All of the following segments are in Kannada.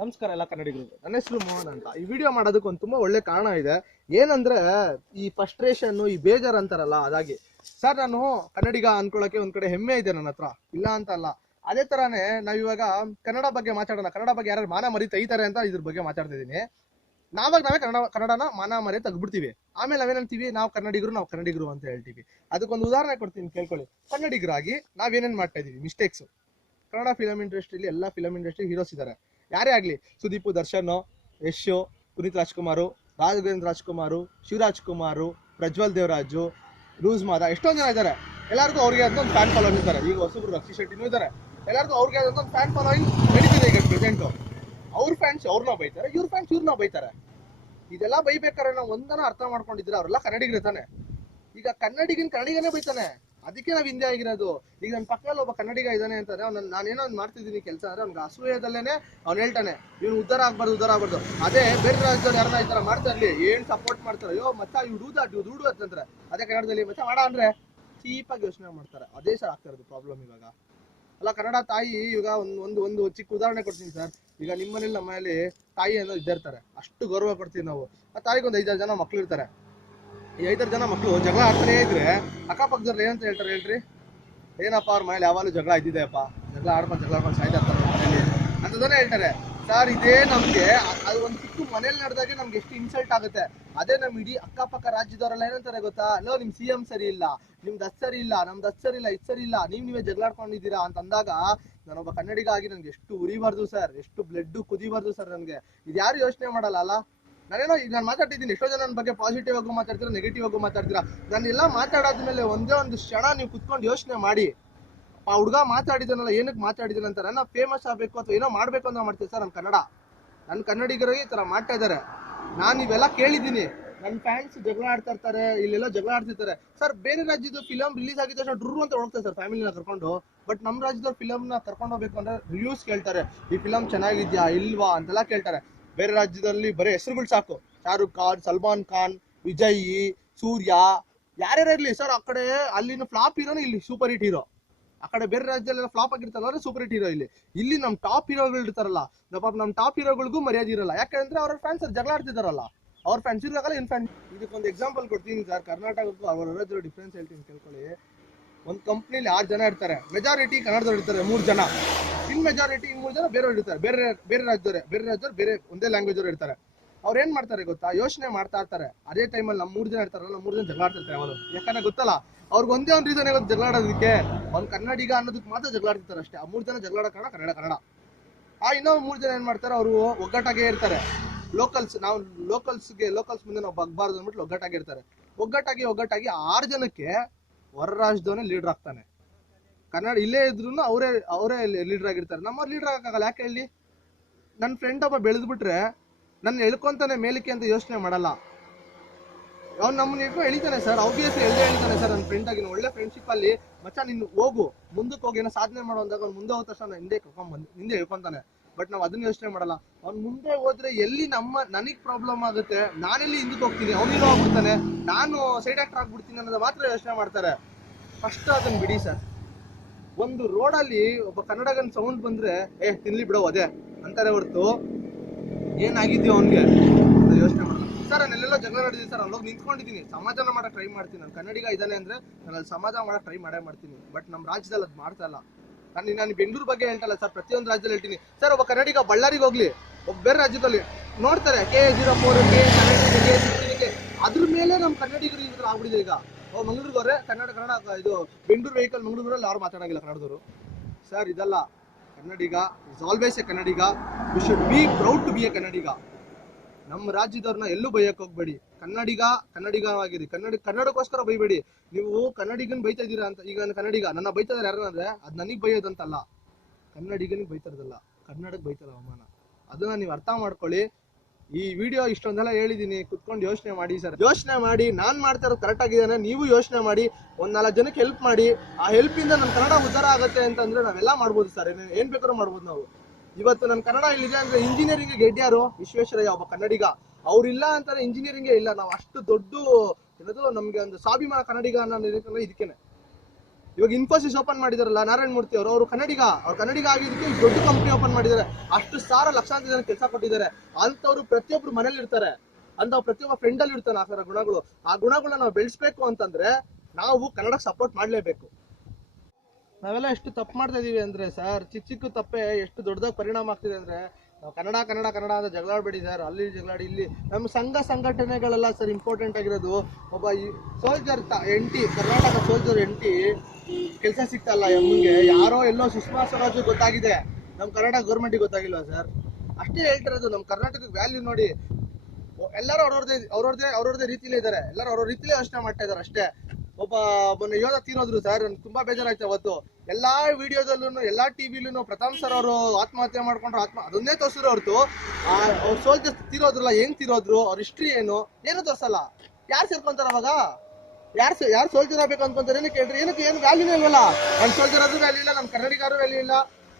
ನಮಸ್ಕಾರ ಎಲ್ಲ ಕನ್ನಡಿಗರಿಗೆ. ನನ್ನ ಹೆಸರು ಮೋಹನ್ ಅಂತ. ಈ ವಿಡಿಯೋ ಮಾಡೋದಕ್ಕೆ ಒಂದು ತುಂಬಾ ಒಳ್ಳೆ ಕಾರಣ ಇದೆ. ಏನಂದ್ರೆ ಈ ಫ್ರಸ್ಟ್ರೇಷನ್, ಈ ಬೇಜಾರು ಅಂತಾರಲ್ಲ, ಅದಾಗಿ ಸರ್ ನಾನು ಕನ್ನಡಿಗ ಅನ್ಕೊಳ್ಳೋಕೆ ಒಂದ್ ಕಡೆ ಹೆಮ್ಮೆ ಇದೆ ನನ್ನ ಹತ್ರ, ಇಲ್ಲ ಅಂತ ಅಲ್ಲ. ಅದೇ ತರಾನೇ ನಾವಿವಾಗ ಕನ್ನಡ ಬಗ್ಗೆ ಮಾತಾಡೋಣ. ಕನ್ನಡ ಬಗ್ಗೆ ಯಾರು ಮಾನ ಮರಿ ತೆಗಿತಾರೆ ಅಂತ ಇದ್ರ ಬಗ್ಗೆ ಮಾತಾಡ್ತಾ ಇದೀನಿ. ನಾವೇ ಕನ್ನಡನ ಮಾನ ಮರಿ ತೆಗ್ಬಿಡ್ತೀವಿ. ಆಮೇಲೆ ನಾವೇನಂತೀವಿ, ನಾವು ಕನ್ನಡಿಗರು ಅಂತ ಹೇಳ್ತೀವಿ. ಅದಕ್ಕೊಂದು ಉದಾಹರಣೆ ಕೊಡ್ತೀನಿ, ಕೇಳ್ಕೊಳ್ಳಿ. ಕನ್ನಡಿಗರಾಗಿ ನಾವೇನೇನ್ ಮಾಡ್ತಾ ಇದೀವಿ ಮಿಸ್ಟೇಕ್ಸ್. ಕನ್ನಡ ಫಿಲಂ ಇಂಡಸ್ಟ್ರಿಲಿ ಎಲ್ಲ ಫಿಲಂ ಇಂಡಸ್ಟ್ರಿ ಹೀರೋಸ್ ಇದ್ದಾರೆ. ಯಾರೇ ಆಗ್ಲಿ, ಸುದೀಪ್, ದರ್ಶನ್, ಯಶ್, ಪುನೀತ್ ರಾಜ್ಕುಮಾರ್, ರಾಘವೇಂದ್ರ ರಾಜ್ಕುಮಾರ್, ಶಿವರಾಜ್ ಕುಮಾರ್, ಪ್ರಜ್ವಲ್ ದೇವರಾಜು, ಲೂಸ್ ಮಾದ, ಎಷ್ಟೊಂದು ಜನ ಇದ್ದಾರೆ. ಎಲ್ಲರಿಗೂ ಅವ್ರಿಗೆ ಅಂತ ಒಂದು ಫ್ಯಾನ್ ಫಾಲೋಯಿಂಗ್ ಇದ್ದಾರೆ. ಈಗ ಹೊಸಬ್ರು ರಕ್ಷಿ ಶೆಟ್ಟಿನೂ ಇದ್ದಾರೆ. ಎಲ್ಲರಿಗೂ ಅವ್ರಿಗೆ ಆದಂತ ಒಂದು ಫ್ಯಾನ್ ಫಾಲೋಯಿಂಗ್ ನಡೀತಿದೆ ಈಗ ಪ್ರೆಸೆಂಟ್. ಅವ್ರ ಫ್ಯಾನ್ಸ್ ಅವ್ರನ್ನ ಬೈತಾರೆ, ಇವ್ರ ಫ್ಯಾನ್ಸ್ ಇವ್ರನ್ನ ಬೈತಾರೆ. ಇದೆಲ್ಲ ಬೈಬೇಕಾದ್ರೆ ನಾವು ಒಂದನ ಅರ್ಥ ಮಾಡ್ಕೊಂಡಿದ್ರೆ ಅವರೆಲ್ಲ ಕನ್ನಡಿಗರೇ. ಈಗ ಕನ್ನಡಿಗನೇ ಬೈತಾನೆ. ಅದಕ್ಕೆ ನಾವ್ ಹಿಂದೆ ಆಗಿರೋದು. ಈಗ ನನ್ನ ಪಕ್ಕದಲ್ಲಿ ಒಬ್ಬ ಕನ್ನಡಿಗ ಇದ್ದಾನೆ ಅಂತಾರೆ, ನಾನೇನೋ ಒಂದು ಮಾಡ್ತಿದ್ದೀನಿ ಕೆಲಸ ಅಂದ್ರೆ ಅವ್ನಿಗೆ ಅಸೂಯದಲ್ಲೇನೆ ಅವ್ನು ಹೇಳ್ತಾನೆ, ಇವನು ಉದ್ಧಾರ ಆಗ್ಬಾರ್ದು. ಅದೇ ಬೇರೆ ರಾಜ್ಯದಲ್ಲಿ ಯಾರನ್ನ ಈ ತರ ಮಾಡ್ತಾ ಇರ್ಲಿ, ಏನ್ ಸಪೋರ್ಟ್ ಮಾಡ್ತಾರೆ, ಅಯ್ಯೋ ಮಚ್ಚ ಇವ್ ದುಡ್ಡು ಅಂತಂದ್ರೆ, ಅದೇ ಕನ್ನಡದಲ್ಲಿ ಮಚ್ಚ ಮಾಡ ಅಂದ್ರೆ ಚೀಪಾಗಿ ಯೋಚನೆ ಮಾಡ್ತಾರೆ. ಅದೇ ಸರ್ ಆಗ್ತಾ ಇರೋದು ಪ್ರಾಬ್ಲಮ್ ಇವಾಗ. ಅಲ್ಲ, ಕನ್ನಡ ತಾಯಿ ಈಗ ಒಂದು ಚಿಕ್ಕ ಉದಾಹರಣೆ ಕೊಡ್ತೀನಿ ಸರ್. ಈಗ ನಿಮ್ಮ ಮನೇಲಿ, ನಮ್ಮ ಮನೇಲಿ ತಾಯಿ ಅನ್ನೋದು ಇದ್ದಿರ್ತಾರೆ, ಅಷ್ಟು ಗೌರವ ಪಡ್ತೀವಿ ನಾವು. ಆ ತಾಯಿಗೆ ಒಂದು 5-6 ಜನ ಮಕ್ಳು ಇರ್ತಾರೆ. ಈ 5-6 ಜನ ಮಕ್ಳು ಜಗಳ ಆಡ್ತಾನೆ ಇದ್ರೆ ಅಕ್ಕಪಕ್ಕದಲ್ಲಿ ಏನಂತ ಹೇಳ್ತಾರೆ ಹೇಳ್ರಿ? ಏನಪ್ಪ ಅವ್ರ ಮನೇಲಿ ಯಾವಾಗಲೂ ಜಗಳ ಇದ್ದಿದೆಯಪ್ಪ, ಜಗಳ ಆಡ್ಕೊಂಡು ಸಾಯ್ತಾ ಇರ್ತಾರೆ ಮನೇಲಿ ಅಂತದನ್ನೇ ಹೇಳ್ತಾರೆ. ಸರ್ ಇದೇ ನಮ್ಗೆ ಅದು ಒಂದು ಚಿಕ್ಕ ಮನೇಲಿ ನಡೆದಾಗೆ ನಮ್ಗೆ ಎಷ್ಟು ಇನ್ಸಲ್ಟ್ ಆಗುತ್ತೆ. ಅದೇ ನಮ್ ಇಡೀ ಅಕ್ಕಪಕ್ಕ ರಾಜ್ಯದವರೆಲ್ಲ ಏನಂತಾರೆ ಗೊತ್ತಾ? ಅಲ್ಲೋ ನಿಮ್ CM ಸರಿ ಇಲ್ಲ, ನಿಮ್ದು ಅದ್ ಸರಿ ಇಲ್ಲ, ನಮ್ದು ಅದ್ ಸರಿ ಇಲ್ಲ, ಇದ್ ಸರಿ ಇಲ್ಲ, ನೀವೇ ಜಗಳಾಡ್ಕೊಂಡಿದ್ದೀರಾ ಅಂತ ಅಂದಾಗ ನಾನೊಬ್ಬ ಕನ್ನಡಿಗ ಆಗಿ ನನ್ಗೆ ಎಷ್ಟು ಉರಿಬಾರ್ದು ಸರ್, ಎಷ್ಟು ಬ್ಲಡ್ ಕುದಿಬಾರ್ದು ಸರ್ ನನ್ಗೆ. ಇದು ಯಾರು ಯೋಚನೆ ಮಾಡಲ್ಲ ಅಲ್ಲ. ನಾನು ಮಾತಾಡ್ತಿದ್ದೀನಿ, ಎಷ್ಟೋ ಜನ ನನ್ನ ಬಗ್ಗೆ ಪಾಸಿಟಿವ್ ಆಗು ಮಾತಾಡ್ತೀರಾ, ನೆಗೆಟಿವ್ ಆಗು ಮಾತಾಡ್ತೀರಾ. ನಾನೆಲ್ಲ ಮಾತಾಡಾದ್ಮೇಲೆ ಒಂದೇ ಒಂದು ಕ್ಷಣ ನೀವು ಕುತ್ಕೊಂಡು ಯೋಚನೆ ಮಾಡಿ, ಆ ಹುಡುಗ ಮಾತಾಡಿದನಲ್ಲ, ಏನಕ್ಕೆ ಮಾತಾಡಿದನ ಅಂತ. ನನ್ನ ಫೇಮಸ್ ಆಗ್ಬೇಕು ಅಥವಾ ಏನೋ ಮಾಡ್ಬೇಕು ಅಂತ ಮಾಡ್ತೀನಿ ಸರ್. ನನ್ನ ಕನ್ನಡಿಗರಿಗೆ ಈ ತರ ಮಾಡ್ತಾ ಇದಾರೆ. ನಾನು ಇವೆಲ್ಲ ಕೇಳಿದ್ದೀನಿ. ನನ್ನ ಫ್ಯಾನ್ಸ್ ಜಗಳ ಆಡ್ತಾ ಇರ್ತಾರೆ, ಇಲ್ಲೆಲ್ಲ ಜಗಳ ಆಡ್ತಿರ್ತಾರೆ ಸರ್. ಬೇರೆ ರಾಜ್ಯದ ಫಿಲಮ್ ರಿಲೀಸ್ ಆಗಿದ್ದ ತಕ್ಷಣ ಡ್ರೂ ಅಂತ ಹೋಗ್ತಾರೆ ಸರ್ ಫ್ಯಾಮಿಲಿನ ಕರ್ಕೊಂಡು. ಬಟ್ ನಮ್ಮ ರಾಜ್ಯದ ಫಿಲಮ್ನ ಕರ್ಕೊಂಡು ಹೋಗ್ಬೇಕು ಅಂದ್ರೆ ರಿವ್ಯೂಸ್ ಕೇಳ್ತಾರೆ, ಈ ಫಿಲಮ್ ಚೆನ್ನಾಗಿದ್ಯಾ ಇಲ್ವಾ ಅಂತೆಲ್ಲ ಕೇಳ್ತಾರೆ. ಬೇರೆ ರಾಜ್ಯದಲ್ಲಿ ಬರೀ ಹೆಸರುಗಳು ಸಾಕು, ಶಾರುಖ್ ಖಾನ್, ಸಲ್ಮಾನ್ ಖಾನ್, ವಿಜಯ್, ಸೂರ್ಯ, ಯಾರ್ಯಾರು ಇರ್ಲಿ ಸರ್. ಆ ಕಡೆ ಅಲ್ಲಿನ ಫ್ಲಾಪ್ ಹೀರೋನು ಇಲ್ಲಿ ಸೂಪರ್ ಹಿಟ್ ಹೀರೋ. ಆ ಕಡೆ ಬೇರೆ ರಾಜ್ಯದಲ್ಲೆಲ್ಲ ಫ್ಲಾಪ್ ಆಗಿರ್ತಾರಲ್ಲ, ಸೂಪರ್ ಹಿಟ್ ಹೀರೋ. ಇಲ್ಲಿ ನಮ್ಮ ಟಾಪ್ ಹೀರೋಗಳು ಇರ್ತಾರಲ್ಲ, ನಮ್ಮ ಟಾಪ್ ಹೀರೋಗಳಿಗೂ ಮರ್ಯಾದೆ ಇರಲ್ಲ. ಯಾಕಂದ್ರೆ ಅವ್ರ ಫ್ಯಾನ್ಸ್ ಜಗಳ ಆಡ್ತಿದಾರಲ್ಲ, ಅವ್ರ ಫ್ಯಾನ್ಸ್ ಇರೋಲ್ಲ ಇನ್ ಫ್ಯಾನ್ಸ್. ಇದಕ್ಕೊಂದು ಎಕ್ಸಾಂಪಲ್ ಕೊಡ್ತೀನಿ ಸರ್. ಕರ್ನಾಟಕಕ್ಕೂ ಅವ್ರ ರಾಜ್ಯದ ಡಿಫ್ರೆನ್ಸ್ ಹೇಳ್ತೀನಿ, ಕೇಳ್ಕೊಳ್ಳಿ. ಒಂದು ಕಂಪ್ನಿಲಿ 6 ಜನ ಇರ್ತಾರೆ, ಮೆಜಾರಿಟಿ ಕನ್ನಡದವ್ರು ಇರ್ತಾರೆ 3 ಜನ, ಇನ್ ಮೆಜಾರಿಟಿ 3 ಜನ ಬೇರೆಯವ್ರು ಇರ್ತಾರೆ, ಬೇರೆ ರಾಜ್ಯದವ್ರು ಬೇರೆ ಒಂದೇ ಲ್ಯಾಂಗ್ವೇಜ್ ಅವ್ರು ಇರ್ತಾರೆ. ಅವ್ರು ಏನ್ ಮಾಡ್ತಾರೆ ಗೊತ್ತಾ? ಯೋಚನೆ ಮಾಡ್ತಾ ಇರ್ತಾರೆ. ಅದೇ ಟೈಮಲ್ಲಿ ನಮ್ಮ 3 ಜನ ಇರ್ತಾರಲ್ಲ, ನಮ್ಮ 3 ಜನ ಜಗಳ ಆಡ್ತಿರ್ತಾರೆ ಯಾವಾಗ. ಯಾಕಂದ್ರೆ ಗೊತ್ತಲ್ಲ, ಅವ್ರಿಗೆ ಒಂದೇ ಒಂದು ರೀಸನ್ ಗೊತ್ತು ಜಗಳ ಆಡೋದಕ್ಕೆ, ಅವ್ನು ಕನ್ನಡಿಗ ಅನ್ನೋದಕ್ಕೆ ಮಾತ್ರ ಜಗಳ ಆಡ್ತಿರ್ತಾರೆ ಅಷ್ಟೇ. ಆ 3 ಜನ ಜಗಳ ಆಡೋ ಕನ್ನಡ. ಇನ್ನೊಂದು 3 ಜನ ಏನ್ ಮಾಡ್ತಾರೆ, ಅವರು ಒಗ್ಗಟ್ಟಾಗೇ ಇರ್ತಾರೆ. ಲೋಕಲ್ಸ್ ಮುಂದೆ ನಾವು ಬಗ್ಬಾರ್ದು ಅಂದ್ಬಿಟ್ಟು ಒಗ್ಗಟ್ಟಾಗಿ ಇರ್ತಾರೆ. ಒಗ್ಗಟ್ಟಾಗಿ 6 ಜನಕ್ಕೆ ಹೊರ ರಾಜ್ಯದವನೇ ಲೀಡರ್ ಆಗ್ತಾನೆ. ಕನ್ನಡ ಇಲ್ಲೇ ಇದ್ರು ಅವರೇ ಲೀಡರ್ ಆಗಿರ್ತಾರೆ. ನಮ್ಮವ್ರು ಲೀಡರ್ ಆಗಕ್ಕಾಗಲ್ಲ. ಯಾಕೆ ಹೇಳಿ? ನನ್ನ ಫ್ರೆಂಡ್ ಒಬ್ಬ ಬೆಳೆದ್ಬಿಟ್ರೆ ನನ್ನ ಎಳ್ಕೊಂತಾನೆ ಮೇಲಕ್ಕೆ ಅಂತ ಯೋಚನೆ ಮಾಡಲ್ಲ. ಅವ್ನು ನಮ್ಮನ್ನ ಎಳಿತಾನೆ ಸರ್, ಆಬ್ವಿಯಸ್ಲಿ ಎಳಿತಾನೆ ಸರ್. ನನ್ನ ಫ್ರೆಂಡ್ ಆಗಿ ಒಳ್ಳೆ ಫ್ರೆಂಡ್ಶಿಪ್ ಅಲ್ಲಿ ಮಚ್ಚ ನೀನು ಹೋಗು, ಮುಂದಕ್ಕೆ ಹೋಗಿ ಏನೋ ಸಾಧನೆ ಮಾಡೋ ಅಂದಾಗ ಅವ್ನು ಮುಂದೆ ಹೋದ ತಕ್ಷಣ ಹಿಂದೆ ಹೇಳ್ಕೊಂತಾನೆ. ಬಟ್ ನಾವು ಅದನ್ನ ಯೋಚನೆ ಮಾಡಲ್ಲ. ಅವ್ನು ಮುಂದೆ ಹೋದ್ರೆ ಎಲ್ಲಿ ನನಗ್ ಪ್ರಾಬ್ಲಮ್ ಆಗುತ್ತೆ, ನಾನೆಲ್ಲಿ ಹಿಂದಕ್ಕೆ ಹೋಗ್ತೀನಿ, ಅವನಿರೋ ಹೋಗ್ಬಿಡ್ತಾನೆ, ನಾನು ಸೈಡ್ ಆಕ್ಟರ್ ಆಗ್ಬಿಡ್ತೀನಿ ಅನ್ನೋದು ಮಾತ್ರ ಯೋಚನೆ ಮಾಡ್ತಾರೆ. ಫಸ್ಟ್ ಅದನ್ನ ಬಿಡಿ ಸರ್. ಒಂದು ರೋಡಲ್ಲಿ ಒಬ್ಬ ಕನ್ನಡಗನ್ ಸೌಂಡ್ ಬಂದ್ರೆ ತಿನ್ಲಿ ಬಿಡೋ ಅದೇ ಅಂತಾರೆ ಹೊರತು ಏನಾಗಿದ್ಯೋ ಅವನ್ಗೆ ಯೋಚನೆ ಮಾಡಲ್ಲ ಸರ್. ನಾನೆಲ್ಲ ಜಗಳ ನಡೆದಿದೆ ಸರ್, ಅಲ್ಲೋಗಿ ನಿಂತ್ಕೊಂಡಿದ್ದೀನಿ, ಸಮಾಧಾನ ಮಾಡಕ್ ಟ್ರೈ ಮಾಡ್ತೀನಿ. ನಾನು ಕನ್ನಡಿಗ ಇದ್ದಾನೆ ಅಂದ್ರೆ ನಾನು ಅಲ್ಲಿ ಸಮಾಧಾನ ಮಾಡಕ್ ಟ್ರೈ ಮಾಡ್ತೀನಿ. ಬಟ್ ನಮ್ಮ ರಾಜ್ಯದಲ್ಲಿ ಅದು ಮಾಡ್ತಾ ಇಲ್ಲ. ನಾನು ಬೆಂಗಳೂರು ಬಗ್ಗೆ ಹೇಳ್ತಲ್ಲ ಸರ್, ಪ್ರತಿಯೊಂದು ರಾಜ್ಯದಲ್ಲಿ ಹೇಳ್ತೀನಿ ಸರ್. ಒಬ್ಬ ಕನ್ನಡಿಗ ಬಳ್ಳಾರಿಗೆ ಹೋಗ್ಲಿ, ಒಬ್ಬ ಬೇರೆ ರಾಜ್ಯದಲ್ಲಿ ನೋಡ್ತಾರೆ KA04, KA16, ಅದ್ರ ಮೇಲೆ ನಮ್ಮ ಕನ್ನಡಿಗರು ಇದ್ರ ಆಗ್ಬಿಡಿದೆ. ಈಗ ಮಂಗಳೂರಿಗೆ ಹೋದ್ರೆ ಕನ್ನಡ ಇದು ಬೆಂಗಳೂರು ವೆಹಿಕಲ್ ಮಂಗಳೂರಲ್ಲಿ ಯಾರು ಮಾತಾಡಂಗಿಲ್ಲ ಕನ್ನಡದವರು ಸರ್. ಇದಲ್ಲ Kannadiga is always a Kannadiga. We should be proud to be a Kannadiga. ನಮ್ಮ ರಾಜ್ಯದವ್ರನ್ನ ಎಲ್ಲೂ ಬೈಯಕ್ ಹೋಗ್ಬೇಡಿ. ಕನ್ನಡಿಗವಾಗಿರಿ. ಕನ್ನಡಕ್ಕೋಸ್ಕರ ಬೈಬೇಡಿ. ನೀವು ಕನ್ನಡಿಗನ್ ಬೈತಾ ಇದ್ದೀರಾ ಅಂತ. ಈಗ ನನ್ನ ಕನ್ನಡಿಗ ನನ್ನ ಬೈತಾ ಇದಾರೆ ಯಾರು ಅಂದ್ರೆ ಅದು ನನಗ್ ಬೈಯೋದಂತಲ್ಲ, ಕನ್ನಡಿಗನಿಗೆ ಬೈತಾರದಲ್ಲ, ಕನ್ನಡಕ್ಕೆ ಬೈತಾರ ಅವಮಾನ. ಅದನ್ನ ನೀವು ಅರ್ಥ ಮಾಡ್ಕೊಳ್ಳಿ. ಈ ವಿಡಿಯೋ ಇಷ್ಟೊಂದೆಲ್ಲ ಹೇಳಿದೀನಿ, ಕುತ್ಕೊಂಡು ಯೋಚನೆ ಮಾಡಿ ಸರ್. ಯೋಚನೆ ಮಾಡಿ, ನಾನ್ ಮಾಡ್ತಾ ಇರೋದು ಕರೆಕ್ಟ್ ಆಗಿದ್ದಾನೆ, ನೀವು ಯೋಚನೆ ಮಾಡಿ. ಒಂದ್ 4 ಜನಕ್ಕೆ ಹೆಲ್ಪ್ ಮಾಡಿ. ಆ ಹೆಲ್ಪ್ ಇಂದ ನಮ್ಮ ಕನ್ನಡ ಉದ್ಧಾರ ಆಗುತ್ತೆ ಅಂತಂದ್ರೆ ನಾವೆಲ್ಲ ಮಾಡ್ಬೋದು ಸರ್. ಏನ್ ಬೇಕಾದ್ರೂ ಮಾಡ್ಬೋದು ನಾವು. ಇವತ್ತು ನನ್ನ ಕನ್ನಡ ಇಲ್ಲಿದೆ ಅಂದ್ರೆ ಇಂಜಿನಿಯರಿಂಗ್ ಗೆಡ್ ಯಾರು? ವಿಶ್ವೇಶ್ವರಯ್ಯ, ಒಬ್ಬ ಕನ್ನಡಿಗ. ಅವ್ರಿಲ್ಲ ಅಂತಾರೆ ಇಂಜಿನಿಯರಿಂಗೇ ಇಲ್ಲ. ನಾವು ಅಷ್ಟು ದೊಡ್ಡ ಏನದು ನಮ್ಗೆ ಒಂದು ಸ್ವಾಭಿಮಾನ ಕನ್ನಡಿಗ ಅನ್ನೋ ಇದಕ್ಕೇನೆ. ಇವಾಗ ಇನ್ಫೋಸಿಸ್ ಓಪನ್ ಮಾಡಿದಾರಲ್ಲ ನಾರಾಯಣ ಮೂರ್ತಿ ಅವರು ಕನ್ನಡಿಗ, ಅವ್ರು ಕನ್ನಡಿಗ ಆಗಿದ್ದಕ್ಕೆ ದೊಡ್ಡ ಕಂಪ್ನಿ ಓಪನ್ ಮಾಡಿದ್ದಾರೆ. ಅಷ್ಟು ಲಕ್ಷಾಂತರ ಜನ ಕೆಲಸ ಕೊಟ್ಟಿದ್ದಾರೆ. ಅಂತವ್ರು ಪ್ರತಿಯೊಬ್ರು ಮನೇಲಿ ಇರ್ತಾರೆ, ಅಂತ ಪ್ರತಿಯೊಬ್ಬ ಫ್ರೆಂಡ್ ಅಲ್ಲಿ ಇರ್ತಾನೆ ಆ ತರ ಗುಣಗಳು. ಆ ಗುಣಗಳನ್ನ ನಾವು ಬೆಳೆಸ್ಬೇಕು ಅಂತಂದ್ರೆ ನಾವು ಕನ್ನಡಕ್ಕೆ ಸಪೋರ್ಟ್ ಮಾಡ್ಲೇಬೇಕು. ನಾವೆಲ್ಲ ಎಷ್ಟು ತಪ್ಪು ಮಾಡ್ತಾ ಇದೀವಿ ಅಂದ್ರೆ ಸರ್, ಚಿಕ್ಕ ಚಿಕ್ಕ ತಪ್ಪೆ ಎಷ್ಟು ದೊಡ್ಡದಾಗಿ ಪರಿಣಾಮ ಆಗ್ತಿದೆ ಅಂದ್ರೆ, ನಾವು ಕನ್ನಡ ಕನ್ನಡ ಕನ್ನಡ ಅಂತ ಜಗಳಾಡ್ಬೇಡಿ ಸರ್. ಅಲ್ಲಿ ಜಗಳಾಡಿ ಇಲ್ಲಿ ನಮ್ಮ ಸಂಘಟನೆಗಳೆಲ್ಲ ಸರ್ ಇಂಪಾರ್ಟೆಂಟ್ ಆಗಿರೋದು. ಒಬ್ಬ ಸೋಲ್ಜರ್ ಎಂಟಿ, ಕರ್ನಾಟಕ ಸೋಲ್ಜರ್ ಎಂಟಿ ಕೆಲಸ ಸಿಗ್ತಲ್ಲ ಎಮ್ಮಗೆ, ಯಾರೋ ಎಲ್ಲೋ ಸುಷ್ಮಾ ಸ್ವರಾಜ್ ಗೊತ್ತಾಗಿದೆ, ನಮ್ಮ ಕನ್ನಡ ಗೌರ್ಮೆಂಟಿಗೆ ಗೊತ್ತಾಗಿಲ್ವಾ ಸರ್? ಅಷ್ಟೇ ಹೇಳ್ತಿರೋದು. ನಮ್ಮ ಕರ್ನಾಟಕದ ವ್ಯಾಲ್ಯೂ ನೋಡಿ. ಎಲ್ಲರೂ ಅವ್ರವ್ರದೇ ರೀತಿಲೇ ಇದ್ದಾರೆ, ಎಲ್ಲರೂ ಅವ್ರವ್ರ ರೀತಿಲೇ ಯೋಚನೆ ಮಾಡ್ತಾ ಇದಾರೆ ಅಷ್ಟೇ. ಮೊನ್ನೆ ಯೋಧ ತೀರೋದ್ರು ಸರ್, ನನ್ಗೆ ತುಂಬಾ ಬೇಜಾರಾಯ್ತು ಅವತ್ತು. ಎಲ್ಲಾ ವಿಡಿಯೋದಲ್ಲೂ ಎಲ್ಲಾ ಟಿವಿಲೂ ಪ್ರತಾಪ್ ಸರ್ ಅವರು ಆತ್ಮಹತ್ಯೆ ಮಾಡ್ಕೊಂಡ್ರು, ಅದನ್ನೇ ತೋರಿಸಿರೋ ಹೊರತು ಅವ್ರ ಸೋಲ್ಜರ್ ತೀರೋದ್ರಲ್ಲ, ಹೆಂಗ್ ತೀರೋದ್ರು, ಅವ್ರ ಹಿಸ್ಟ್ರಿ ಏನು ತೋರ್ಸಲ್ಲ. ಯಾರು ಸೇರ್ಕೊಂತಾರ ಅವಾಗ? ಯಾರು ಸೋಲ್ಜರ್ ಆಗ್ಬೇಕು ಅನ್ಕೊಂತಾರೆ? ಏನಕ್ಕೆ ಹೇಳ್ರಿ? ಏನು ವ್ಯಾಲ್ಯೂನೇ ಇಲ್ವಲ್ಲ. ನನ್ ಸೋಲ್ಜರ್ ಆದ್ರೂ ವ್ಯಾಲ್ಯೂ ಇಲ್ಲ, ನಮ್ ಕನ್ನಡಿಗಾರು ವ್ಯಾಲ್ಯೂ ಇಲ್ಲ.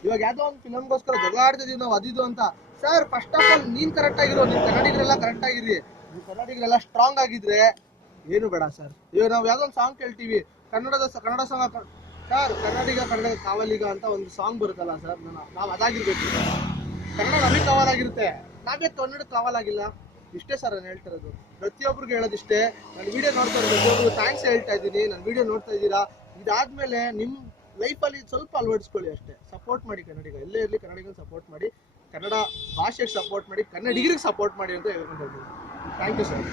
ಇವಾಗ ಯಾವ್ದೋ ಒಂದು ಫಿಲಮ್ಗೋಸ್ಕರ ಜಗಳ ಆಡ್ತಿದೀವಿ ನಾವು ಅದಿದು ಅಂತ. ಸರ್ ಫಸ್ಟ್ ಆಫ್ ಆಲ್ ನೀನ್ ಕರೆಕ್ಟ್ ಆಗಿರೋ, ನಿಮ್ ಕನ್ನಡಿಗರೆಲ್ಲ ಕರೆಕ್ಟ್ ಆಗಿರಿ, ನಿಮ್ ಕನ್ನಡಿಗರೆಲ್ಲ ಸ್ಟ್ರಾಂಗ್ ಆಗಿದ್ರೆ ಏನು ಬೇಡ ಸರ್. ಇವಾಗ ನಾವು ಯಾವ್ದೋ ಒಂದು ಸಾಂಗ್ ಕೇಳ್ತೀವಿ, ಕನ್ನಡ ಸಾಂಗ್ ಸರ್, ಕನ್ನಡ ಕಾವಲಿಗ ಅಂತ ಒಂದು ಸಾಂಗ್ ಬರುತ್ತಲ್ಲ ಸರ್, ನಾವು ಅದಾಗಿರ್ಬೇಕು. ಕನ್ನಡ ನಮಗೆ ಕಾವಲಾಗಿರುತ್ತೆ, ನಾವೇ ಕನ್ನಡ ಕಾವಲಾಗಿಲ್ಲ. ಇಷ್ಟೇ ಸರ್ ನಾನು ಹೇಳ್ತಿರೋದು. ಪ್ರತಿಯೊಬ್ಬರಿಗೆ ಹೇಳೋದಿಷ್ಟೇ. ನಾನು ವಿಡಿಯೋ ನೋಡ್ತಾ ಇರೋದು ಪ್ರತಿಯೊಬ್ಬರು ಥ್ಯಾಂಕ್ಸ್ ಹೇಳ್ತಾ ಇದ್ದೀನಿ. ನಾನು ವಿಡಿಯೋ ನೋಡ್ತಾ ಇದ್ದೀರಾ, ಇದಾದ್ಮೇಲೆ ನಿಮ್ಮ ಲೈಫಲ್ಲಿ ಸ್ವಲ್ಪ ಅಳವಡಿಸ್ಕೊಳ್ಳಿ ಅಷ್ಟೇ. ಸಪೋರ್ಟ್ ಮಾಡಿ ಕನ್ನಡಿಗ, ಎಲ್ಲೇ ಇರಲಿ ಕನ್ನಡಿಗನ ಸಪೋರ್ಟ್ ಮಾಡಿ, ಕನ್ನಡ ಭಾಷೆಗೆ ಸಪೋರ್ಟ್ ಮಾಡಿ, ಕನ್ನಡಿಗರಿಗೆ ಸಪೋರ್ಟ್ ಮಾಡಿ ಅಂತ ಹೇಳ್ಕೊಂಡು ಹೋಗ್ತೀನಿ. Thank you sir.